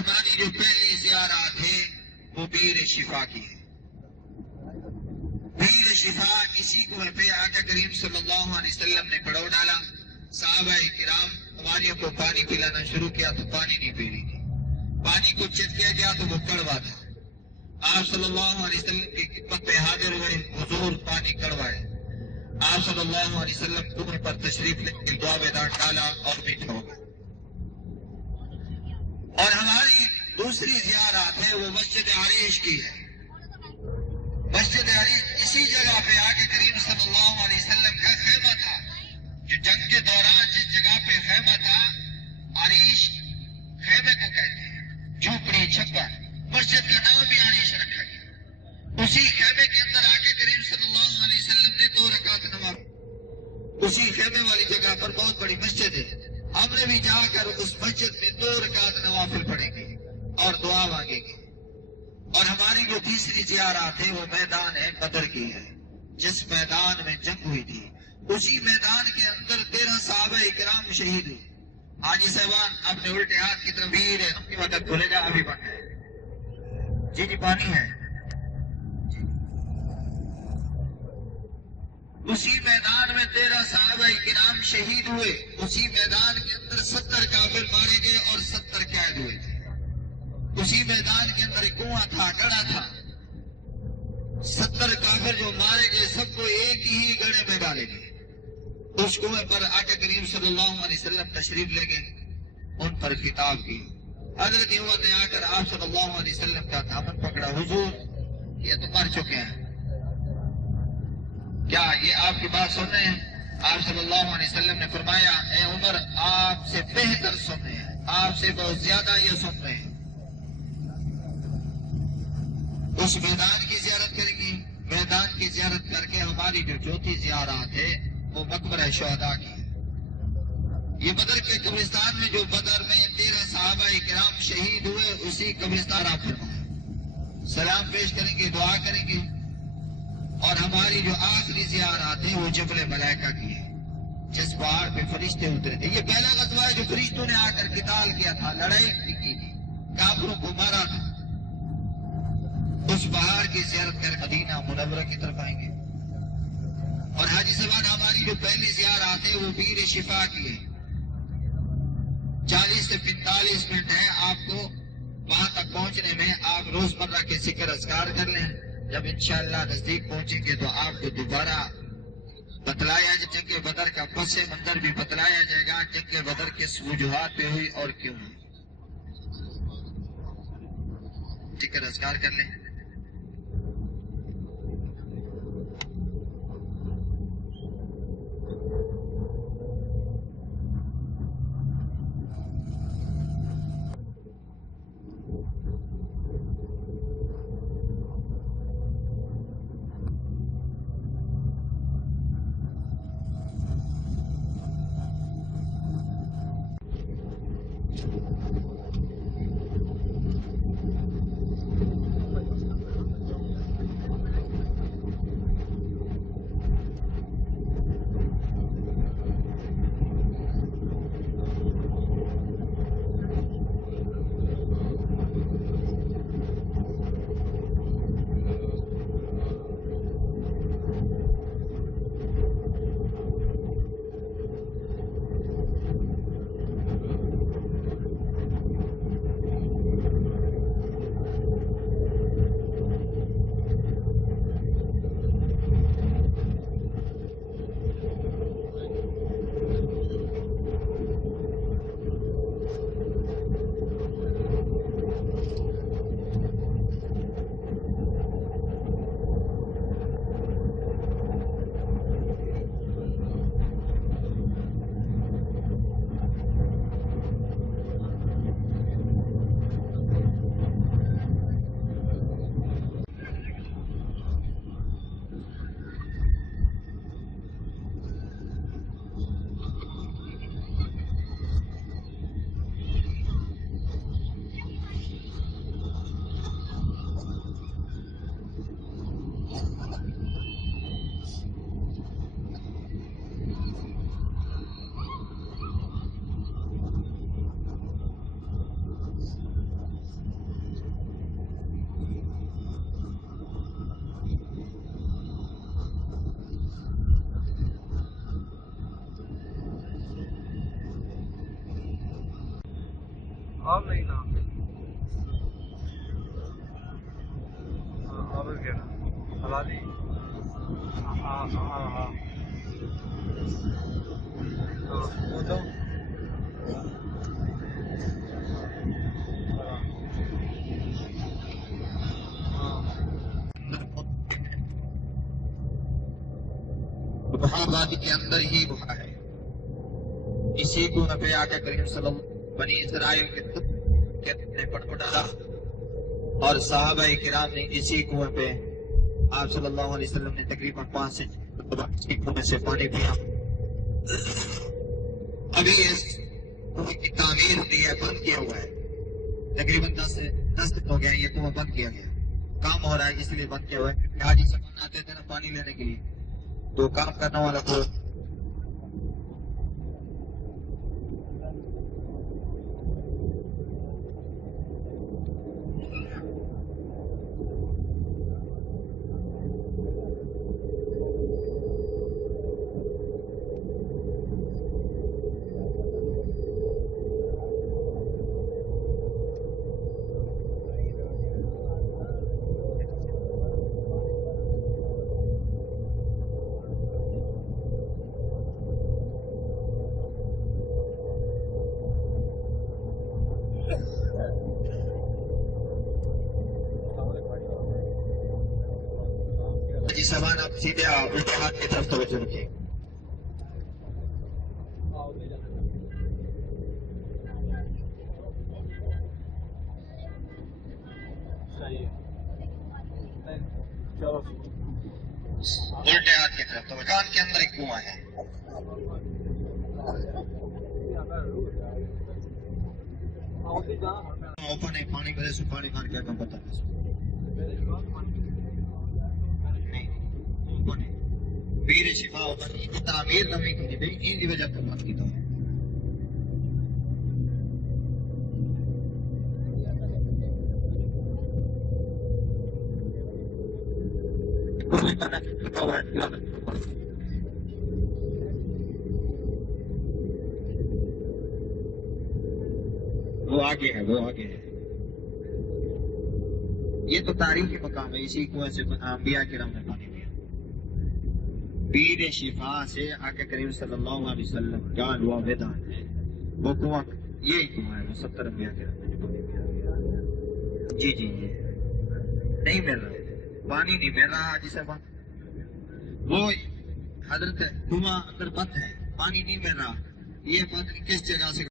ہماری جو پہلی زیارات ہے وہ بیر شفا کی ہے۔ بیر شفا اسی کنویں پہ آقا کریم صلی اللہ علیہ وسلم نے پڑاؤ ڈالا۔ صحابہ کرام ہماریوں کو پانی پلانا شروع کیا تو پانی نہیں پی رہی تھی، پانی کو چیک کیا گیا تو وہ کڑوا تھا۔ آپ صلی اللہ علیہ وسلم کی خدمت میں حاضر ہوئے، حضور پانی کڑوا ہے۔ آپ صلی اللہ علیہ وسلم کنویں پر تشریف لے کے دعا بیدار ڈالا اور میٹھا ہو گیا۔ اور ہماری دوسری زیارت ہے وہ مسجد عریش کی ہے۔ مسجد عریش اسی جگہ پہ آقا کریم صلی اللہ علیہ وسلم کا خیمہ تھا، جو جنگ کے دوران جس جگہ پہ خیمہ تھا عریش خیمے کو کہتے ہیں، جھوپڑی چھپر، مسجد کا نام بھی عریش رکھا گیا۔ اسی خیمے کے اندر آقا کریم صلی اللہ علیہ وسلم نے 2 رکعت نماز، اسی خیمے والی جگہ پر بہت بڑی مسجد ہے، ہم نے بھی جا کر اس مسجد میں 2 رکعت نوافل پڑھیں گے اور دعا مانگیں گے۔ اور ہماری جو تیسری زیارت ہے وہ میدان بدر کی ہے، جس میدان میں جنگ ہوئی تھی، اسی میدان کے اندر 13 صحابہ کرام شہید ہوئے۔ حاجی صاحبان اپنے الٹے ہاتھ کی طرف ویر ہے، اپنی مدد بھولے جا، ابھی بن ہے جی پانی ہے جی۔ اسی میدان میں 13 صحابہ کرام شہید ہوئے، اسی میدان کے اندر 70 کافر مارے گئے اور 70 قید ہوئے تھے۔ اسی میدان کے اندر ایک کنواں تھا، گڑھا تھا، 70 کافر جو مارے گئے سب کو ایک ہی گڑھے میں ڈالے گئے۔ اس کنویں پر آقا کریم صلی اللہ علیہ وسلم تشریف لے گئے، ان پر خطاب کی۔ حضرت عمر نے آ کر آپ صلی اللہ علیہ وسلم کا دامن پکڑا، حضور یہ تو مر چکے ہیں، کیا یہ آپ کی بات سن رہے ہیں؟ آپ صلی اللہ علیہ وسلم نے فرمایا، اے عمر آپ سے بہتر سن رہے ہیں، آپ سے بہت زیادہ یہ سن رہے ہیں۔ اس میدان کی زیارت کریں گے، میدان کی زیارت کر کے ہماری جو چوتھی زیارت ہے وہ مقبرہ شہداء کی ہے۔ یہ بدر کے قبرستان میں جو بدر میں 13 صحابہ کرام شہید ہوئے، اسی قبرستان آپ فرمائیں، سلام پیش کریں گے، دعا کریں گے۔ اور ہماری جو آخری زیارت ہے وہ جبل ملائکہ کی ہے، جس پہاڑ پہ فرشتے اترے تھے۔ یہ پہلا غزوہ ہے جو فرشتوں نے آ کر قتال کیا تھا، لڑائی کی تھی، کافروں کو مارا تھا۔ اس پہاڑ کی زیارت کر مدینہ منورہ کی طرف آئیں گے۔ اور حاجی صاحبان ہماری جو پہلی زیارت ہے وہ بیر شفا کی ہے، 40 سے 45 منٹ ہے آپ کو وہاں تک پہنچنے میں۔ آپ روزمرہ کے ذکر اذکار کر لیں، جب انشاءاللہ نزدیک پہنچیں گے تو آپ کو دوبارہ بتلایا جائے، جنگ بدر کا پس منظر بھی بتلایا جائے گا، جنگ بدر کس وجوہات پہ ہوئی اور کیوں ہوئی۔ ذکر اذکار کر لیں۔ آپ نہیں نا آپ کیا حلالی ہاں ہاں ہاں وہ تو وہاں وادی کے اندر ہی گھا ہے. اسی کنویں پہ آ کے کریم صلی اللہ بنی اسرائیل کے نے پڑ ڈالا اور صحابہ کرام نے اسی کنویں پہ آپ صلی اللہ علیہ وسلم نے تقریباً 5 سے کنویں سے پانی پیا. ابھی اس کنویں کی تعمیر ہوئی ہے, بند کیا ہوا ہے. تقریباً 10 دن ہو گیا یہ کنواں بند کیا گیا. کام ہو رہا ہے اس لیے بند کیا ہوا ہے. حاجی سامان آتے تھے نا پانی لینے کے لیے, تو کام کرنے والا کو جی سامان آپ سیدھے الٹے ہاتھ کی طرف توجہ رکھیں. الٹے ہاتھ کی طرف. تو مکان کے اندر ایک کنواں ہے. اوپن ہے پانی بھرے سو پانی کھان کیا کم پتا نہیں اوپن ہے پیر شفا اوپن ہے. تعمیر نمی کی نہیں ان دی وجہ تو مت کی تو وہ آگے ہے, وہ آگے ہے. یہ تو تاریخی مقام ہے. اسی کنویں سے انبیاء کرام نے پانی پیا. پیر شفا سے آقا کریم صلی اللہ علیہ وسلم کا ہوا ودان ہے وہ کنواں, یہی کنواں ہے. وہ 70 انبیاء کرام نے پانی پیا. جی جی جی نہیں مل رہا پانی, نہیں مل رہا جسے وہ حضرت کنواں اندر بند ہے, پانی نہیں مل رہا. یہ پتہ نہیں کس جگہ سے